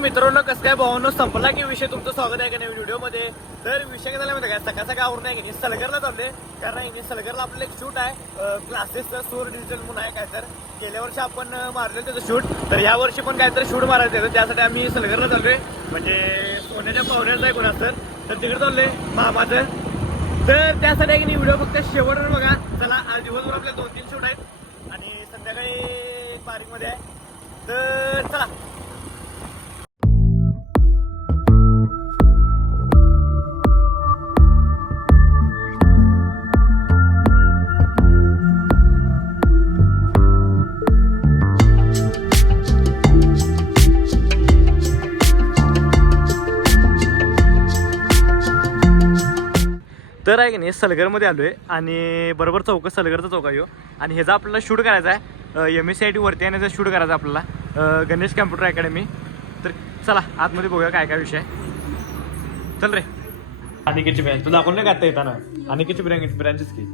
मित्रांनो कसं काय भावांनो संपला की विषय तुमचं स्वागत आहे का नाही व्हिडिओमध्ये. तर विषय काय झाला माहिती काय, सकाळ सकाळ आवरून आहे की नाही सलगरला चालले. कारण सलगरला आपलं एक शूट आहे क्लासेसचं सूर डिजिटल म्हणून आहे काय. तर गेल्या वर्षी आपण मारलेलं त्याचं शूट, तर या वर्षी पण काहीतरी शूट मारायचं आहे. त्यासाठी आम्ही सलगरला चाललोय. म्हणजे सोन्याच्या पाहुण्याचं आहे कोणाच तर तिकडे चाललोय मामाचं. तर त्यासाठी आहे की नाही व्हिडिओ फक्त शेवटवर बघा. चला आज दिवसभर आपले 2-3 शूट आहेत आणि संध्याकाळी बारीकमध्ये आहे. तर चला. तर आहे की नाही सलगरमध्ये आलो आहे आणि बरोबर सलगरचा चौक आहे आणि ह्याचा आपल्याला शूट करायचा आहे. MSCIT वरती आणि ह्याचा शूट करायचा आपल्याला गणेश कॅम्प्युटर अकॅडमी. तर चला आतमध्ये बघूया काय काय विषय आहे. चल रे. अनिकेतची ब्रँच तू दाखवून नाही का आता येताना. अनिकेतची ब्रँचेस की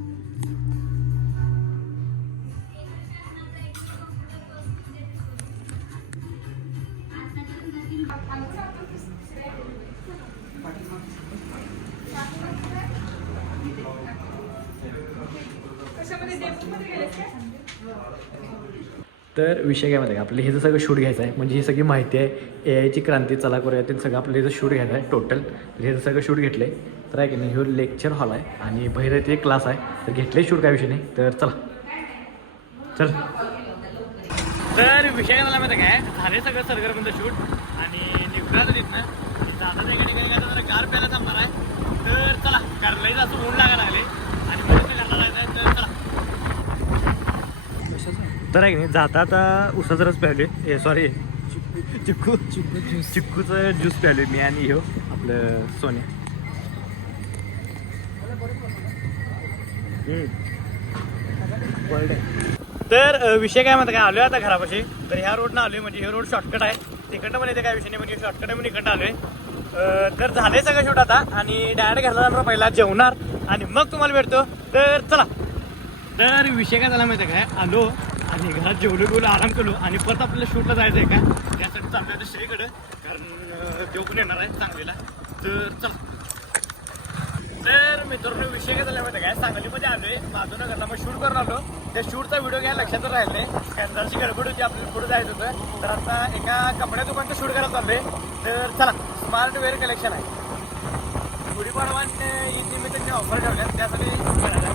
तर विषय काय माहिती आहे का, आपलं हे जर सगळं शूट घ्यायचं आहे. म्हणजे ही सगळी माहिती आहे AI ची क्रांती चला करूया ते सगळं आपलं हे शूट घ्यायचं आहे टोटल. तर हे सगळं शूट घेतलं आहे. तर आहे की नाही ह्यो लेक्चर हॉल आहे आणि बाहेर ते क्लास आहे. तर घेतलं शूट काय विषय नाही. तर चला चल. तर विषय काय झाला माहिती काय, झाले सगळं सरगरमधलं शूट आणि निघालं तिथनं जाता काय जरा गार प्यायला थांबणार आहे. तर चला घरलाही असं ऊन लागायला लागले आणि मग घरला जायचं आहे. तर चला. तर आहे की नाही जाता आता उसाचा रस प्यायले सॉरी चिक्कूचं ज्यूस प्यायले मी आणि ह्यो आपलं सोन्या. तर विषय काय म्हणता काय आलोय आता घरापाशी. तर ह्या रोडनं आलोय म्हणजे हे रोड शॉर्टकट आहे. तिकडनं पण येते काय विषय नाही म्हणजे शॉर्टकट आहे म्हणून इकडनं आलोय. तर झालंय सगळं शूट आता आणि डायरेक्ट घरला जाणार पहिला जेवणार आणि मग तुम्हाला भेटतो. तर चला. तर विषय काय झाला माहिती काय, आलो आणि घरात जेवलो आराम केलो आणि परत आपल्याला शूटला जायचं आहे का त्यासाठी चालू आहे श्रीकडं. कारण देव पण येणार आहे सांगलीला. तर चला. तर मित्रांनो विषय काय झाला माहिती काय, सांगलीमध्ये आलोय माधवनगरला मग शूट करून आलो. त्या शूटचा व्हिडिओ घ्यायला लक्षात राहिले त्यांची गडबड होती आपल्याला पुढे जायचं होतं. तर आता एका कपड्या दुकानचं शूट करायला चाललंय. तर चला स्मार्ट वेअर कलेक्शन आहे. गुढीपाडवा ईद मी त्यांनी ऑफर ठेवल्या त्यासाठी शूट करायला.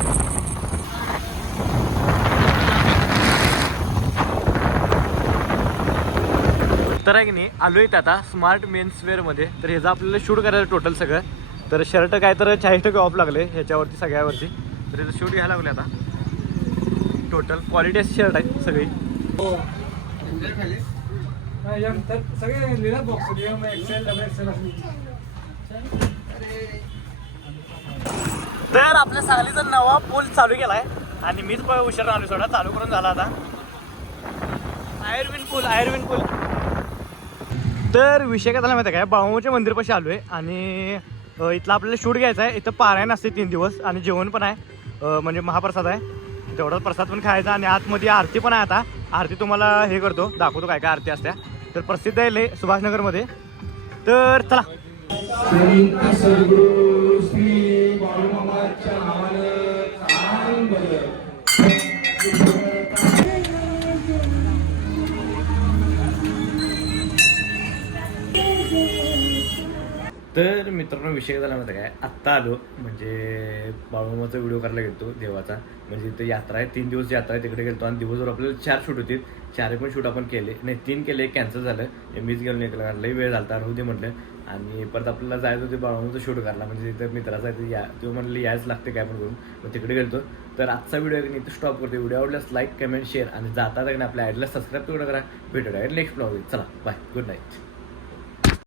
तर आहे की नाही आलो आहे आता स्मार्ट मेन्सवेअरमध्ये. तर ह्याचं आपल्याला शूट करायचं टोटल सगळं. तर शर्ट काय तर 40% ऑफ लागले ह्याच्यावरती सगळ्यावरती. तर ह्याचं शूट घ्यायला लागले आता टोटल क्वालिटी अशी शर्ट आहे सगळी. तर आपल्या सांगलीचा नवा पूल चालू केला आहे आणि मीच उशीर आलो सोडा. चालू करून झाला आता आयर्विन पूल. तर विषय काय झाला माहिती काय, बाळूमामाच्या मंदिरपाशी आलो आहे आणि इथला आपल्याला शूट घ्यायचा आहे. इथं पारायण असते 3 दिवस आणि जेवण पण आहे म्हणजे महाप्रसाद आहे. तेवढा प्रसाद पण खायचा आणि आतमध्ये आरती पण आहे. आता आरती तुम्हाला हे करतो दाखवतो काय काय आरती असत्या. तर प्रसिद्ध आहे सुभाषनगरमध्ये. तर चला. तर मित्रांनो विषय झाला माहिती काय, आत्ता आलो म्हणजे बाळूमामाचा व्हिडिओ करायला गेलो देवाचा. म्हणजे इथं यात्रा आहे 3 दिवस यात्रा आहे तिकडे गेलो आणि दिवसभर आपल्याला 4 शूट होते. 4 पण शूट आपण केले नाही 3 केले कॅन्सल झालं. मीच गेलो नाही लई वेळ झाला होते म्हटलं. आणि परत आपल्याला जायचं होते बाळूमामाचं शूट करायला म्हणजे तिथं मित्राचा आहे तो म्हणलं यायच लागते काय पण करून. मग तिकडे गेलो. तर आजचा व्हिडिओ इथं स्टॉप करतो. व्हिडिओ आवडल्यास लाईक कमेंट शेअर आणि जाता आपल्या आयडीला सबस्क्राईब तेवढं करा. भेटूया नेक्स्ट ब्लॉग. चला बाय गुड नाईट.